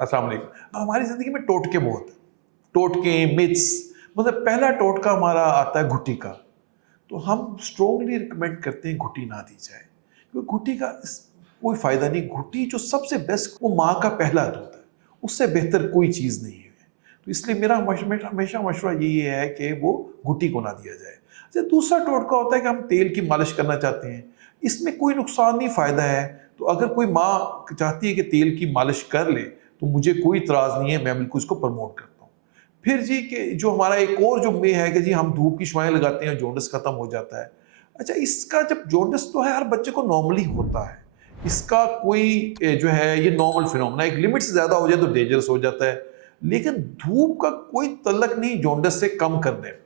अस्सलाम वालेकुम। हमारी ज़िंदगी में टोटके बहुत हैं। टोटके, मिथ्स, मतलब पहला टोटका हमारा आता है घुटी का। तो हम स्ट्रॉन्गली रिकमेंड करते हैं घुटी ना दी जाए, क्योंकि घुटी का कोई फ़ायदा नहीं। घुटी जो सबसे बेस्ट, वो माँ का पहला दूध है, उससे बेहतर कोई चीज़ नहीं है। तो इसलिए मेरा हमेशा मशवरा यही है कि वो घुटी को ना दिया जाए। अच्छा, दूसरा टोटका होता है कि हम तेल की मालिश करना चाहते हैं, इसमें कोई नुकसान नहीं, फ़ायदा है। तो अगर कोई माँ चाहती है कि तेल की मालिश कर ले, तो मुझे कोई इतराज़ नहीं है, मैं बिल्कुल इसको प्रमोट करता हूँ। फिर जी कि जो हमारा एक और जो में है कि जी हम धूप की छुआएँ लगाते हैं, जॉन्डिस खत्म हो जाता है। अच्छा, इसका जब जॉन्डिस तो है, हर बच्चे को नॉर्मली होता है। इसका कोई जो है ये नॉर्मल फिनोमेना, एक लिमिट से ज़्यादा हो जाए तो डेंजरस हो जाता है। लेकिन धूप का कोई तल्लक नहीं जॉन्डिस से कम करने में।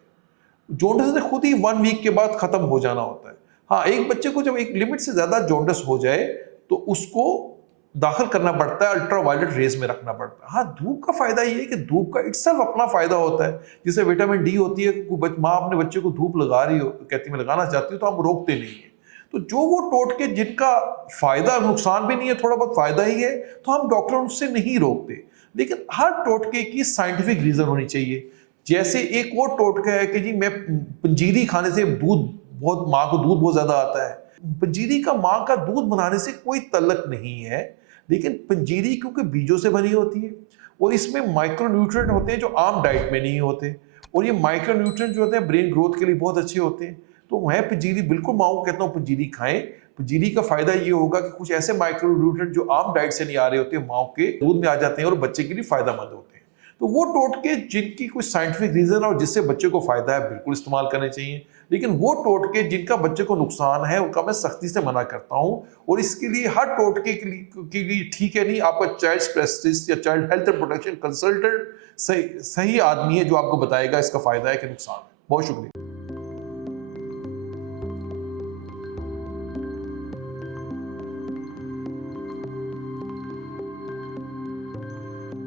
जॉन्डिस ने खुद ही 1 वीक के बाद खत्म हो जाना होता है। हाँ, एक बच्चे को जब एक लिमिट से ज़्यादा जॉन्डिस हो जाए, तो उसको दाखिल करना पड़ता है, अल्ट्रावायलेट रेज़ में रखना पड़ता है। हाँ, धूप का फ़ायदा ये है कि धूप का इटसेल्फ अपना फ़ायदा होता है। जैसे विटामिन डी होती है, माँ अपने बच्चे को धूप लगा रही हो, कहती है मैं लगाना चाहती हूँ, तो हम रोकते नहीं हैं। तो जो वो टोटके जिनका फ़ायदा नुकसान भी नहीं है, थोड़ा बहुत फ़ायदा ही है, तो हम डॉक्टर उससे नहीं रोकते। लेकिन हर टोटके की साइंटिफिक रीज़न होनी चाहिए। जैसे एक और टोटका है कि जी मैं पंजीरी खाने से दूध बहुत, माँ को दूध बहुत ज़्यादा आता है। पंजीरी का माँ का दूध बनाने से कोई तल्लक नहीं है, लेकिन पंजीरी क्योंकि बीजों से बनी होती है और इसमें माइक्रो न्यूट्रिएंट होते हैं जो आम डाइट में नहीं होते, और ये माइक्रो न्यूट्रिएंट जो होते हैं ब्रेन ग्रोथ के लिए बहुत अच्छे होते हैं। तो मैं पंजीरी बिल्कुल माँ को कहता हूँ पंजीरी खाएं। पंजीरी का फायदा ये होगा कि कुछ ऐसे माइक्रो न्यूट्रिएंट जो आम डाइट से नहीं आ रहे होते, माँ के दूध में आ जाते हैं और बच्चे के लिए फायदेमंद होते हैं। तो वो टोटके जिनकी कोई साइंटिफिक रीजन और जिससे बच्चे को फायदा है, बिल्कुल इस्तेमाल करने चाहिए। लेकिन वो टोटके जिनका बच्चे को नुकसान है, उनका मैं सख्ती से मना करता हूँ। और इसके लिए हर टोटके के लिए ठीक है नहीं, आपका चाइल्ड स्पेशलिस्ट या child health and protection consultant सही सही आदमी है जो आपको बताएगा इसका फायदा है कि नुकसान है। बहुत शुक्रिया।